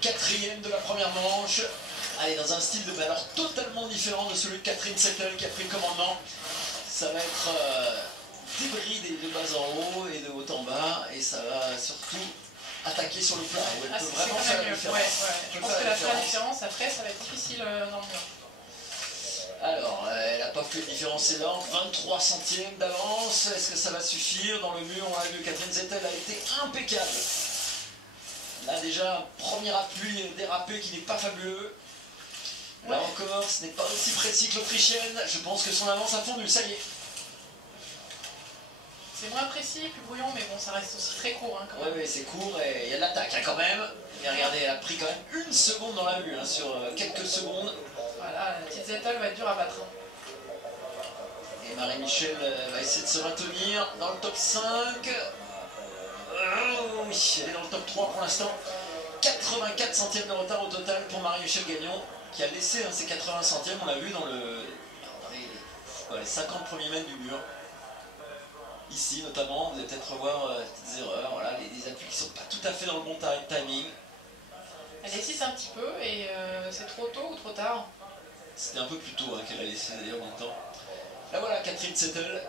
Quatrième de la première manche. Allez, dans un style de alors totalement différent de celui de Catherine Settle qui a pris le commandement. Ça va être des brides de bas en haut et de haut en bas. Et ça va surtout attaquer sur le plat. Où elle peut vraiment faire la différence. Je pense que la différence après, ça va être difficile dans le mur. Alors, elle n'a pas fait de différence énorme, 23 centièmes d'avance, est-ce que ça va suffire? Dans le mur, on a vu Catherine Settle a été impeccable. Là déjà, un premier appui dérapé qui n'est pas fabuleux. Là encore, ce n'est pas aussi précis que l'Autrichienne, je pense que son avance a fondu, ça y est. C'est moins précis, plus brouillon, mais bon, ça reste aussi très court. Hein, oui, c'est court et il y a de l'attaque hein, quand même. Mais regardez, elle a pris quand même une seconde dans la vue, hein, sur quelques secondes. Voilà, la petite Settle va être dure à battre. Et Marie-Michel va essayer de se maintenir dans le top 5. Oui, elle est dans le top 3 pour l'instant. 84 centièmes de retard au total pour Marie-Michel Gagnon, qui a laissé ses 80 centièmes, on l'a vu dans les 50 premiers mètres du mur. Ici notamment, vous allez peut-être revoir des petites erreurs, voilà, des appuis qui ne sont pas tout à fait dans le bon timing. Elle laississe un petit peu et c'est trop tôt ou trop tard? C'était un peu plus tôt hein, qu'elle a laissé d'ailleurs en même temps. Là voilà Catherine Settle.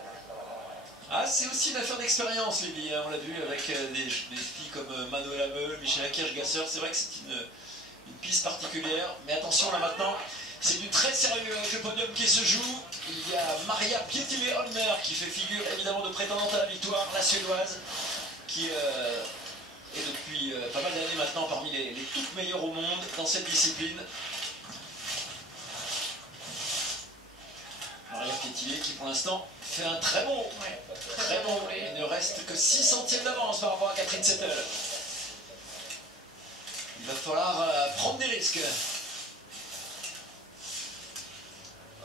Ah, c'est aussi une affaire d'expérience, les billes, hein, on l'a vu avec des filles comme Manuela Meul, Michela Kirchgasser. C'est vrai que c'est une piste particulière, mais attention là maintenant, c'est du très sérieux avec le podium qui se joue. Il y a Maria Pietilä-Holmer qui fait figure évidemment de prétendante à la victoire, la suédoise, qui est depuis pas mal d'années maintenant parmi les toutes meilleures au monde dans cette discipline. Maria Pietilä qui pour l'instant fait un très bon, très bon. Il ne reste que 6 centièmes d'avance par rapport à Catherine Settle. Il va falloir prendre des risques.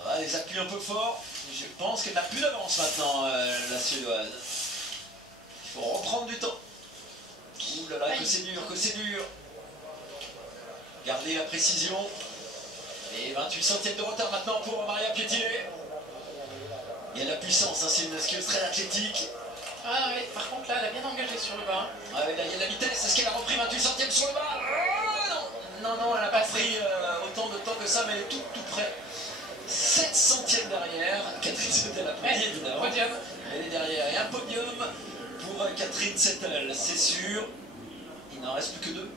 Ah, les appuis un peu forts. Je pense qu'elle n'a plus d'avance maintenant, la suédoise. Il faut reprendre du temps. Ouh là là, que c'est dur, que c'est dur. Gardez la précision. Et 28 centièmes de retard maintenant pour Maria Pietilä. Il y a de la puissance, hein, c'est une skieuse très athlétique. Ah oui, par contre là, elle a bien engagé sur le bas. Ah oui, là, il y a de la vitesse. Est-ce qu'elle a repris 28 centièmes sur le bas? Non, elle n'a pas pris autant de temps que ça, mais elle est tout près. 7 centièmes derrière. Catherine Settle a pris évidemment. Podium. Elle est derrière. Et un podium pour Catherine Settle, c'est sûr. Il n'en reste plus que 2.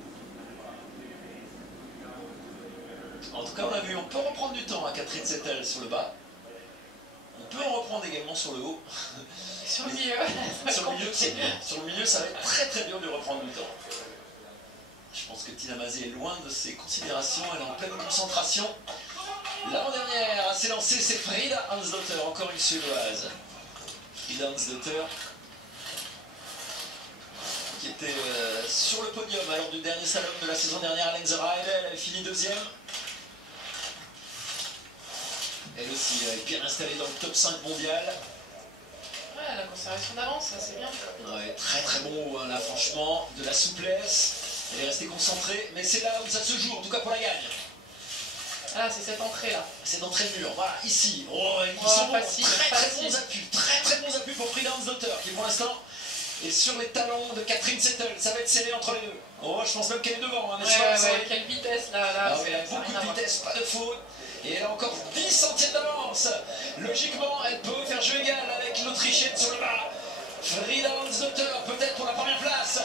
En tout cas, on l'a vu, on peut reprendre du temps à Catherine Settle sur le bas. On peut en reprendre également sur le haut. Sur le milieu. Sur le milieu, ça va être très dur de reprendre du temps. Je pense que Tina Mazet est loin de ses considérations, elle est en pleine concentration. L'avant-dernière à s'élancer, c'est Frida Hansdotter, encore une suédoise. Frida Hansdotter, qui était sur le podium lors du dernier slalom de la saison dernière à Lenzerheide. Elle avait fini 2e. Elle aussi est bien installée dans le top 5 mondial. Ouais, elle a conservé son avance, ça c'est bien. Ouais, très bon hein, là franchement, de la souplesse. Elle est restée concentrée, mais c'est là où ça se joue, en tout cas pour la gagne. Ah, c'est cette entrée là. Cette entrée de mur, voilà, ici. Oh, ils sont facile, très bons appuis, très bons appuis pour Frida Hansdotter, qui pour l'instant est sur les talons de Catherine Settle. Ça va être serré entre les deux. Oh, je pense même qu'elle est devant, hein, n'est-ce pas? Quelle vitesse là, elle a beaucoup de vitesse, pas de faute. Et elle a encore 10 centièmes d'avance. Logiquement, elle peut faire jeu égal avec l'Autrichienne sur le bas. Frida Hansdotter, peut-être pour la première place.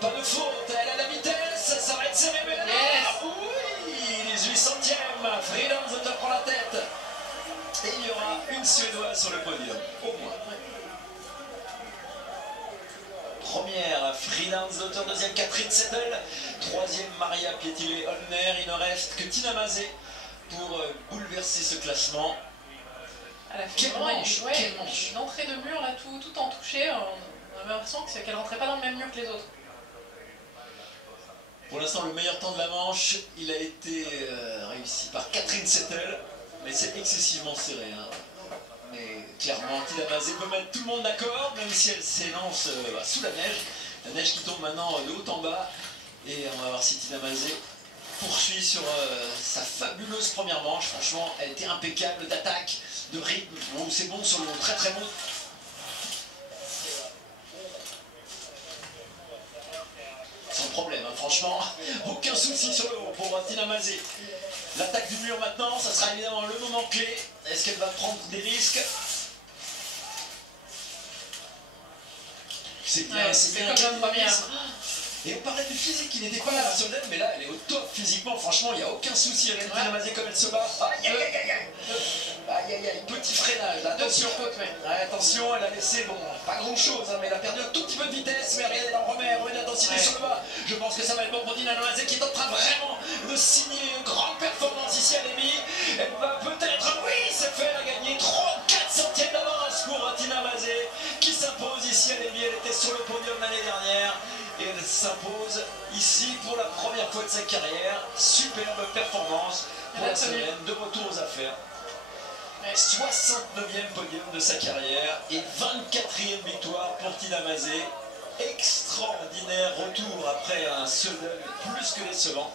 Pas de faute, elle a la vitesse, ça va être serré, mais là, oui, les 8 centièmes. Frida Hansdotter prend la tête. Et il y aura une Suédoise sur le podium, au moins. Première, Frida Hansdotter, deuxième, Catherine Settle, troisième, Maria Pietilä-Holmer. Il ne reste que Tina Mazet pour bouleverser ce classement. Quelle manche, une entrée de mur là, tout en touché. On avait l'impression qu'elle rentrait pas dans le même mur que les autres. Pour l'instant, le meilleur temps de la manche, il a été réussi par Catherine Settle, mais c'est excessivement serré. Hein. Mais clairement, Tina Mazet peut mettre tout le monde d'accord, même si elle s'élance sous la neige qui tombe maintenant de haut en bas. Et on va voir si Tina Mazet poursuit sur sa fabuleuse première manche. Franchement, elle était impeccable d'attaque, de rythme. Bon, c'est bon sur le long, très bon. Sans problème, hein, franchement. franchement, aucun souci sur le haut pour Tina Mazé. L'attaque du mur maintenant, ça sera évidemment le moment clé. Est-ce qu'elle va prendre des risques? C'est bien, c'est bien. Comme la première. Et on parlait du physique, il n'était pas là sur l'aile, mais là elle est au top physiquement, franchement il n'y a aucun souci. Regarde Tina Mazé comme elle se bat. Aïe aïe aïe aïe. Aïe aïe aïe, petit freinage là, attention. Attention, elle a laissé, bon, pas grand chose, hein, mais elle a perdu un tout petit peu de vitesse, mais regardez, elle en remet d'intensité sur le bas. Je pense que ça va être bon pour Tina Mazé qui est en train vraiment de signer une grande performance ici à l'EMI. Elle va peut-être, oui, c'est fait, elle a gagné 34 centièmes d'avance pour Tina Mazé qui s'impose ici à l'EMI. Elle était sur le podium l'année dernière. Et elle s'impose ici pour la première fois de sa carrière. Superbe performance pour la semaine, de retour aux affaires. 69e podium de sa carrière et 24e victoire pour Tina Mazé. Extraordinaire retour après un seul plus que décevant.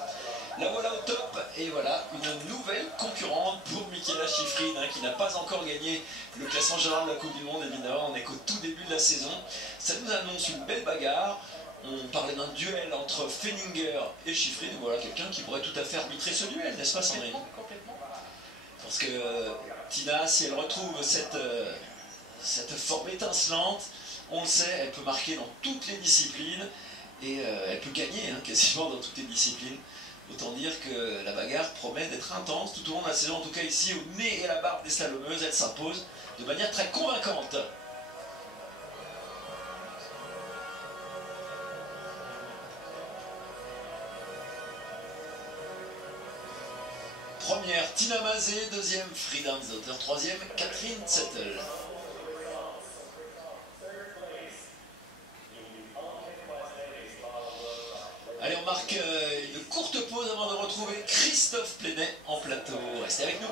La voilà au top et voilà une nouvelle concurrente pour Mikaela Shiffrin hein, qui n'a pas encore gagné le classement général de la Coupe du Monde. Évidemment, on n'est qu'au tout début de la saison. Ça nous annonce une belle bagarre. On parlait d'un duel entre Feininger et Shiffrin. Voilà quelqu'un qui pourrait tout à fait arbitrer ce duel, n'est-ce pas Sandrine? Complètement. Parce que Tina, si elle retrouve cette forme étincelante, on le sait, elle peut marquer dans toutes les disciplines et elle peut gagner hein, quasiment dans toutes les disciplines. Autant dire que la bagarre promet d'être intense tout au long de la saison, en tout cas ici au nez et à la barbe des slalomeuses, elle s'impose de manière très convaincante. Première, Tina Mazé, deuxième, Frida Amsdotter, troisième, Katrin Zettel. Allez, on marque une courte pause avant de retrouver Christophe Plenet en plateau. Restez avec nous.